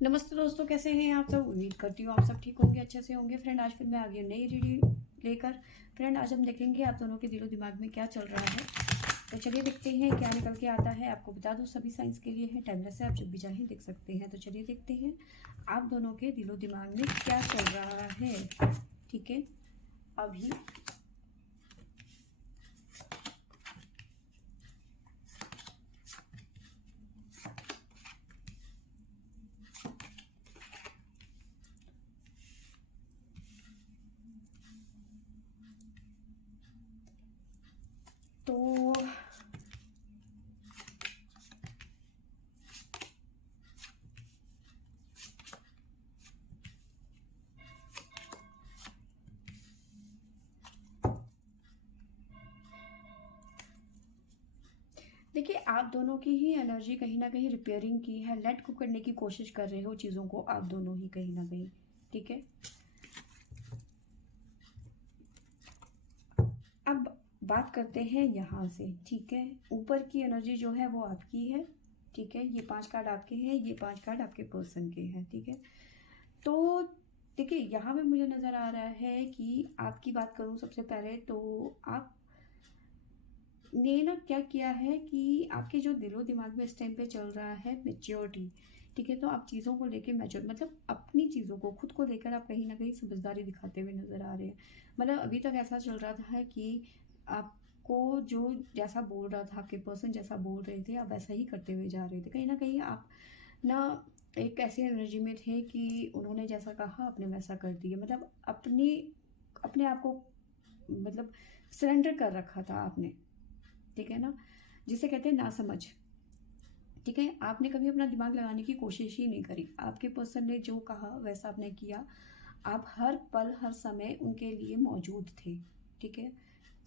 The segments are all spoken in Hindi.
नमस्ते दोस्तों, कैसे हैं आप सब। उम्मीद करती हूँ आप सब ठीक होंगे, अच्छे से होंगे। फ्रेंड, आज फिर मैं आ गई नई रीडिंग लेकर। फ्रेंड, आज हम देखेंगे आप दोनों के दिलो दिमाग में क्या चल रहा है। तो चलिए देखते हैं क्या निकल के आता है। आपको बता दूँ, सभी साइंस के लिए है, टाइमलेस है, आप जब भी चाहें देख सकते हैं। तो चलिए देखते हैं आप दोनों के दिलो दिमाग में क्या चल रहा है। ठीक है, अभी तो देखिए, आप दोनों की ही एनर्जी कहीं ना कहीं रिपेयरिंग की है, लेट को करने की कोशिश कर रहे हो चीज़ों को, आप दोनों ही कहीं ना कहीं। ठीक है, अब बात करते हैं यहाँ से। ठीक है, ऊपर की एनर्जी जो है वो आपकी है। ठीक है, ये 5 कार्ड आपके हैं, ये 5 कार्ड आपके पर्सन के हैं। ठीक है, तो देखिए यहाँ पे मुझे नज़र आ रहा है कि आपकी बात करूँ सबसे पहले तो आप ने ना क्या किया है कि आपके जो दिलो दिमाग में इस टाइम पे चल रहा है मेच्योरिटी। ठीक है, तो आप चीज़ों को लेके मैच्योर, मतलब अपनी चीज़ों को, खुद को लेकर आप कहीं ना कहीं समझदारी दिखाते हुए नजर आ रहे हैं। मतलब अभी तक ऐसा चल रहा था कि आपको जो जैसा बोल रहा था, आपके पर्सन जैसा बोल रहे थे, आप वैसा ही करते हुए जा रहे थे। कहीं ना कहीं आप ना एक ऐसी एनर्जी में थे कि उन्होंने जैसा कहा आपने वैसा कर दिया। मतलब अपनी अपने आप को, मतलब सरेंडर कर रखा था आपने। ठीक है ना, जिसे कहते हैं ना समझ। ठीक है, आपने कभी अपना दिमाग लगाने की कोशिश ही नहीं करी। आपके पर्सन ने जो कहा वैसा आपने किया। आप हर पल हर समय उनके लिए मौजूद थे। ठीक है,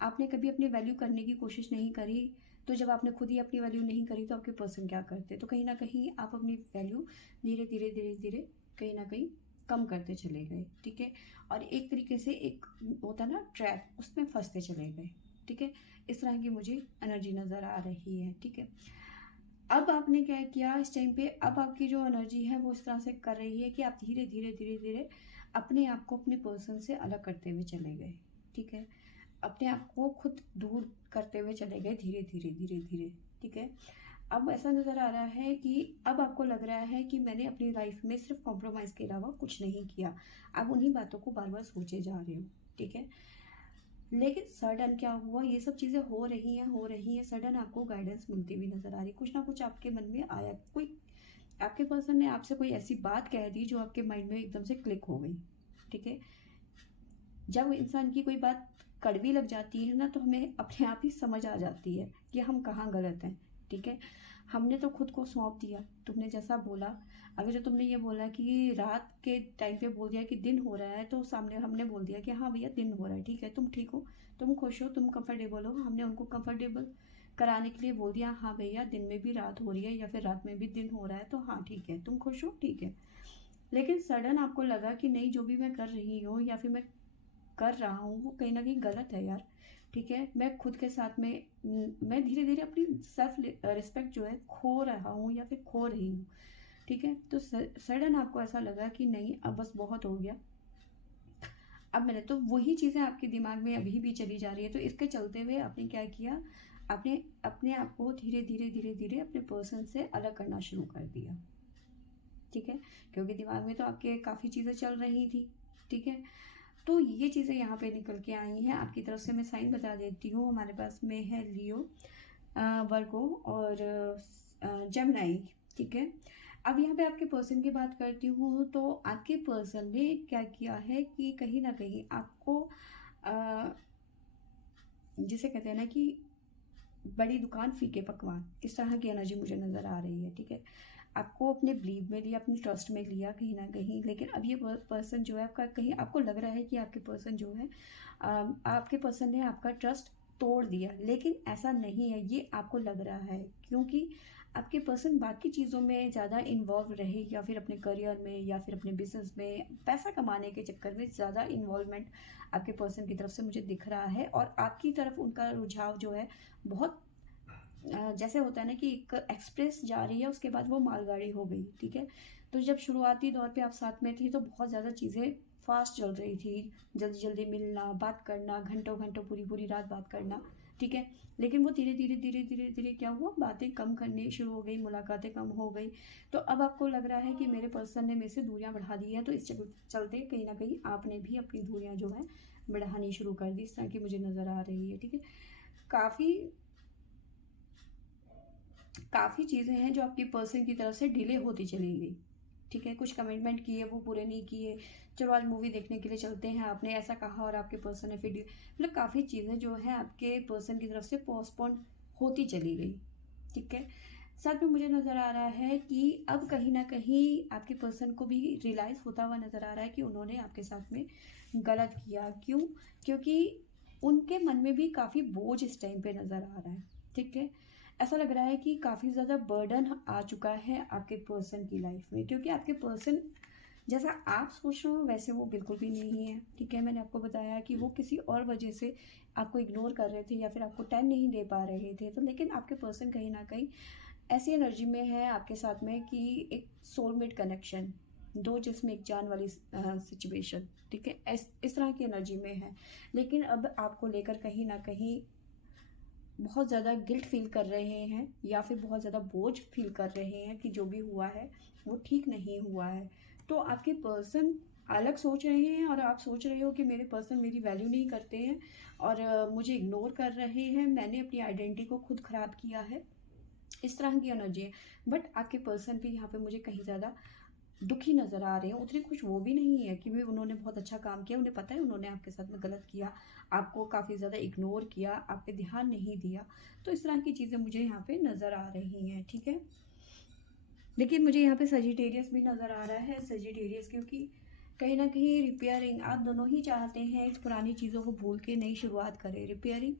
आपने कभी अपनी वैल्यू करने की कोशिश नहीं करी। तो जब आपने खुद ही अपनी वैल्यू नहीं करी तो आपके पर्सन क्या करते। तो कहीं ना कहीं आप अपनी वैल्यू धीरे धीरे धीरे धीरे कहीं ना कहीं कम करते चले गए। ठीक है, और एक तरीके से एक होता ना ट्रैप, उसमें फंसते चले गए। ठीक है, इस तरह की मुझे एनर्जी नज़र आ रही है। ठीक है, अब आपने क्या किया इस टाइम पे, अब आपकी जो एनर्जी है वो इस तरह से कर रही है कि आप धीरे धीरे धीरे धीरे अपने आप को अपने पर्सन से अलग करते हुए चले गए। ठीक है, अपने आप को खुद दूर करते हुए चले गए धीरे धीरे धीरे धीरे। ठीक है, अब ऐसा नज़र आ रहा है कि अब आपको लग रहा है कि मैंने अपनी लाइफ में सिर्फ कॉम्प्रोमाइज़ के अलावा कुछ नहीं किया। आप उन्हीं बातों को बार बार सोचे जा रहे हो। ठीक है, लेकिन सडन क्या हुआ, ये सब चीज़ें हो रही हैं सडन आपको गाइडेंस मिलती हुई नजर आ रही। कुछ ना कुछ आपके मन में आया, कोई आपके पर्सन ने आपसे कोई ऐसी बात कह दी जो आपके माइंड में एकदम से क्लिक हो गई। ठीक है, जब इंसान की कोई बात कड़वी लग जाती है ना, तो हमें अपने आप ही समझ आ जाती है कि हम कहाँ गलत हैं। ठीक है, हमने तो खुद को सौंप दिया, तुमने जैसा बोला। अगर जो तुमने ये बोला कि रात के टाइम पे बोल दिया कि दिन हो रहा है, तो सामने हमने बोल दिया कि हाँ भैया दिन हो रहा है। ठीक है, तुम ठीक हो, तुम खुश हो, तुम कंफर्टेबल हो। हमने उनको कंफर्टेबल कराने के लिए बोल दिया हाँ भैया दिन में भी रात हो रही है या फिर रात में भी दिन हो रहा है, तो हाँ ठीक है, तुम खुश हो, ठीक है। लेकिन सडन आपको लगा कि नहीं, जो भी मैं कर रही हूँ या फिर मैं कर रहा हूँ वो कहीं ना कहीं गलत है यार। ठीक है, मैं खुद के साथ में मैं धीरे धीरे अपनी सेल्फ रिस्पेक्ट जो है खो रहा हूँ या फिर खो रही हूँ। ठीक है, तो सडन आपको ऐसा लगा कि नहीं, अब बस बहुत हो गया। अब मैंने तो वही चीज़ें आपके दिमाग में अभी भी चली जा रही है, तो इसके चलते हुए आपने क्या किया, आपने अपने आप को धीरे धीरे धीरे धीरे अपने पर्सन से अलग करना शुरू कर दिया। ठीक है, क्योंकि दिमाग में तो आपके काफ़ी चीज़ें चल रही थी। ठीक है, तो ये चीज़ें यहाँ पे निकल के आई हैं। आपकी तरफ से मैं साइन बता देती हूँ, हमारे पास में है लियो, वर्गो और जेमिनी। ठीक है, अब यहाँ पे आपके पर्सन की बात करती हूँ, तो आपके पर्सन ने क्या किया है कि कहीं ना कहीं आपको अ, जिसे कहते हैं ना कि बड़ी दुकान फीके पकवान, इस तरह की एनर्जी मुझे नज़र आ रही है। ठीक है, आपको अपने बिलीव में लिया, अपने ट्रस्ट में लिया कहीं ना कहीं, लेकिन अब ये पर्सन जो है आपका, कहीं आपको लग रहा है कि आपके पर्सन जो है आपके पर्सन ने आपका ट्रस्ट तोड़ दिया। लेकिन ऐसा नहीं है, ये आपको लग रहा है क्योंकि आपके पर्सन बाकी चीज़ों में ज़्यादा इन्वॉल्व रहे, या फिर अपने करियर में या फिर अपने बिजनेस में पैसा कमाने के चक्कर में ज़्यादा इन्वॉल्वमेंट आपके पर्सन की तरफ से मुझे दिख रहा है, और आपकी तरफ उनका रुझाव जो है बहुत जैसे होता है ना कि एक एक्सप्रेस जा रही है, उसके बाद वो मालगाड़ी हो गई, ठीक है। तो जब शुरुआती दौर पे आप साथ में थे तो बहुत ज़्यादा चीज़ें फास्ट चल रही थी, जल्दी जल्दी मिलना, बात करना, घंटों घंटों पूरी पूरी रात बात करना, ठीक है। लेकिन वो धीरे धीरे धीरे धीरे धीरे क्या हुआ, बातें कम करनी शुरू हो गई, मुलाकातें कम हो गई। तो अब आपको लग रहा है कि मेरे पर्सन ने मेरे से दूरियां बढ़ा दी हैं, तो इस चलते कहीं ना कहीं आपने भी अपनी दूरियां जो है बढ़ानी शुरू कर दी, इस तरह की मुझे नज़र आ रही है, ठीक है। काफ़ी काफ़ी चीज़ें हैं जो आपके पर्सन की तरफ से डिले होती चली गई, ठीक है। कुछ कमिटमेंट किए वो पूरे नहीं किए, चलो आज मूवी देखने के लिए चलते हैं, आपने ऐसा कहा और आपके पर्सन ने फिर मतलब काफ़ी चीज़ें जो है आपके पर्सन की तरफ से पोस्टपोन होती चली गई, ठीक है। साथ में मुझे नज़र आ रहा है कि अब कहीं ना कहीं आपके पर्सन को भी रियलाइज़ होता हुआ नज़र आ रहा है कि उन्होंने आपके साथ में गलत किया। क्यों? क्योंकि उनके मन में भी काफ़ी बोझ इस टाइम पे नज़र आ रहा है, ठीक है। ऐसा लग रहा है कि काफ़ी ज़्यादा बर्डन आ चुका है आपके पर्सन की लाइफ में, क्योंकि आपके पर्सन जैसा आप सोच रहे हो वैसे वो बिल्कुल भी नहीं है, ठीक है। मैंने आपको बताया कि वो किसी और वजह से आपको इग्नोर कर रहे थे या फिर आपको टाइम नहीं दे पा रहे थे, तो लेकिन आपके पर्सन कहीं ना कहीं ऐसी एनर्जी में है आपके साथ में कि एक सोलमेट कनेक्शन, दो जिसमें एक जान वाली सिचुएशन, ठीक है, इस तरह की एनर्जी में है। लेकिन अब आपको लेकर कहीं ना कहीं बहुत ज़्यादा गिल्ट फील कर रहे हैं या फिर बहुत ज़्यादा बोझ फील कर रहे हैं कि जो भी हुआ है वो ठीक नहीं हुआ है। तो आपके पर्सन अलग सोच रहे हैं और आप सोच रहे हो कि मेरे पर्सन मेरी वैल्यू नहीं करते हैं और मुझे इग्नोर कर रहे हैं, मैंने अपनी आइडेंटिटी को खुद ख़राब किया है, इस तरह की एनर्जी है। बट आपके पर्सन भी यहाँ पे मुझे कहीं ज़्यादा दुखी नज़र आ रहे हैं, उतने खुश वो भी नहीं है कि भी उन्होंने बहुत अच्छा काम किया, उन्हें पता है उन्होंने आपके साथ में गलत किया, आपको काफ़ी ज़्यादा इग्नोर किया, आप पे ध्यान नहीं दिया। तो इस तरह की चीज़ें मुझे यहाँ पे नज़र आ रही हैं, ठीक है। लेकिन मुझे यहाँ पे सजिटेरियस भी नज़र आ रहा है, सजिटेरियस क्योंकि कहीं ना कहीं रिपेयरिंग आप दोनों ही चाहते हैं, इस पुरानी चीज़ों को भूल के नई शुरुआत करें, रिपेयरिंग,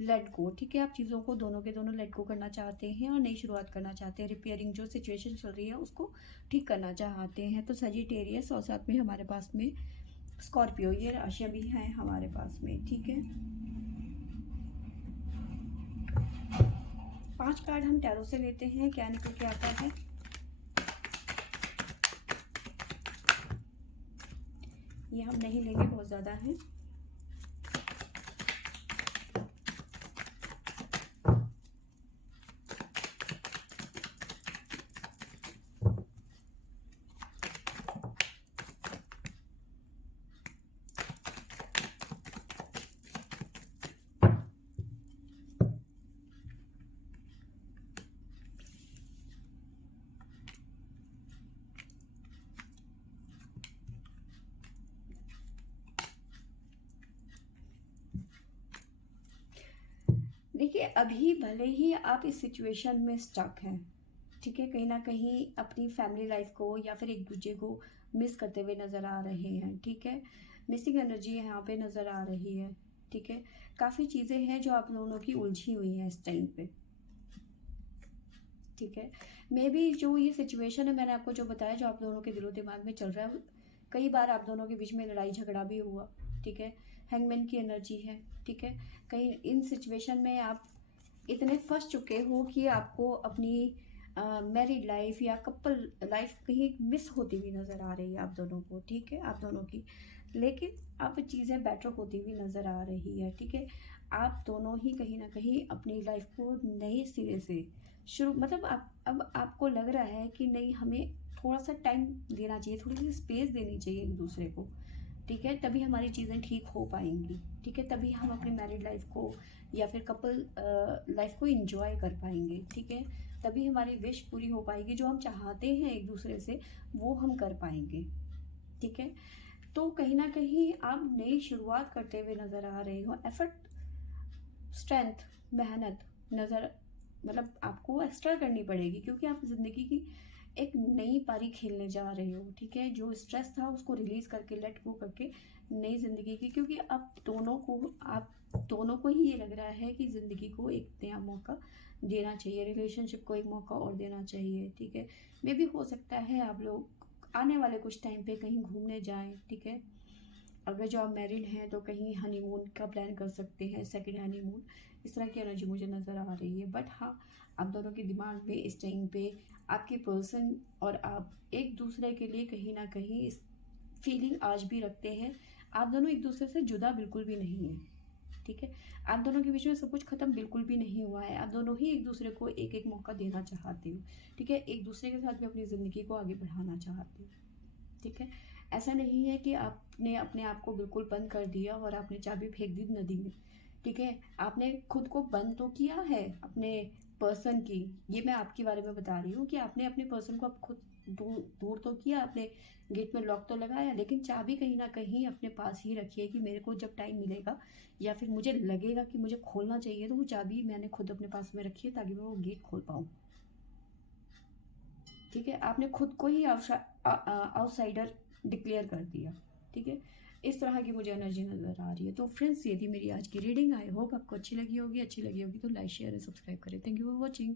लेट गो, ठीक है। आप चीज़ों को दोनों के दोनों लेट गो करना चाहते हैं और नई शुरुआत करना चाहते हैं, रिपेयरिंग जो सिचुएशन चल रही है उसको ठीक करना चाहते हैं। तो सजिटेरियस और साथ में हमारे पास में स्कॉर्पियो, ये राशियाँ भी हैं हमारे पास में, ठीक है। 5 कार्ड हम टैरो से लेते हैं, क्या निकल के आता है। ये हम नहीं लेंगे, बहुत ज़्यादा है। देखिए अभी भले ही आप इस सिचुएशन में स्टक हैं, ठीक है, कहीं ना कहीं अपनी फैमिली लाइफ को या फिर एक दूसरे को मिस करते हुए नज़र आ रहे हैं, ठीक है। मिसिंग एनर्जी यहाँ पे नज़र आ रही है, ठीक है। काफ़ी चीज़ें हैं जो आप दोनों की उलझी हुई हैं इस टाइम पे, ठीक है। मे बी जो ये सिचुएशन है मैंने आपको जो बताया, जो आप दोनों के दिलो दिमाग में चल रहा है, कई बार आप दोनों के बीच में लड़ाई झगड़ा भी हुआ, ठीक है। हैंगमैन की एनर्जी है, ठीक है। कहीं इन सिचुएशन में आप इतने फंस चुके हो कि आपको अपनी मैरिड लाइफ या कपल लाइफ कहीं मिस होती हुई नज़र आ रही है आप दोनों को, ठीक है, आप दोनों की। लेकिन अब चीज़ें बेटर होती हुई नज़र आ रही है, ठीक है। आप दोनों ही कहीं ना कहीं अपनी लाइफ को नए सिरे से शुरू, मतलब आप अब आपको लग रहा है कि नहीं, हमें थोड़ा सा टाइम देना चाहिए, थोड़ी सी स्पेस देनी चाहिए एक दूसरे को, ठीक है। तभी हमारी चीज़ें ठीक हो पाएंगी, ठीक है। तभी हम अपनी मैरिड लाइफ को या फिर कपल लाइफ को इंजॉय कर पाएंगे, ठीक है। तभी हमारी विश पूरी हो पाएगी, जो हम चाहते हैं एक दूसरे से वो हम कर पाएंगे, ठीक है। तो कहीं ना कहीं आप नई शुरुआत करते हुए नज़र आ रहे हो, एफर्ट, स्ट्रेंथ, मेहनत नज़र, मतलब आपको एक्स्ट्रा करनी पड़ेगी, क्योंकि आप ज़िंदगी की एक नई पारी खेलने जा रहे हो, ठीक है। जो स्ट्रेस था उसको रिलीज़ करके, लेट गो करके नई ज़िंदगी की, क्योंकि अब आप दोनों को ही ये लग रहा है कि ज़िंदगी को एक नया मौका देना चाहिए, रिलेशनशिप को एक मौका और देना चाहिए, ठीक है। मे भी हो सकता है आप लोग आने वाले कुछ टाइम पे कहीं घूमने जाएं, ठीक है। अगर जो आप मैरिड हैं तो कहीं हनीमून का प्लान कर सकते हैं, सेकंड हनीमून, इस तरह की एनर्जी मुझे नज़र आ रही है। बट हाँ, आप दोनों के दिमाग में इस टाइम पे आपके पर्सन और आप एक दूसरे के लिए कहीं ना कहीं इस फीलिंग आज भी रखते हैं। आप दोनों एक दूसरे से जुदा बिल्कुल भी नहीं है, ठीक है। आप दोनों के बीच में सब कुछ खत्म बिल्कुल भी नहीं हुआ है। आप दोनों ही एक दूसरे को एक एक मौका देना चाहते हो, ठीक है। एक दूसरे के साथ भी अपनी ज़िंदगी को आगे बढ़ाना चाहते हो, ठीक है। ऐसा नहीं है कि आपने अपने आप को बिल्कुल बंद कर दिया और आपने चाबी फेंक दी नदी में, ठीक है। आपने खुद को बंद तो किया है अपने पर्सन की, ये मैं आपके बारे में बता रही हूँ कि आपने अपने पर्सन को अब खुद दूर तो किया, आपने गेट में लॉक तो लगाया, लेकिन चाबी कहीं ना कहीं अपने पास ही रखिए कि मेरे को जब टाइम मिलेगा या फिर मुझे लगेगा कि मुझे खोलना चाहिए तो वो चाबी मैंने खुद अपने पास में रखी है ताकि मैं वो गेट खोल पाऊँ, ठीक है। आपने खुद को ही आउटसाइडर डिक्लेयर कर दिया, ठीक है। इस तरह की मुझे एनर्जी नज़र आ रही है। तो फ्रेंड्स, ये थी मेरी आज की रीडिंग। आई होप आपको अच्छी लगी होगी तो लाइक शेयर एंड सब्सक्राइब करें। Thank you for watching.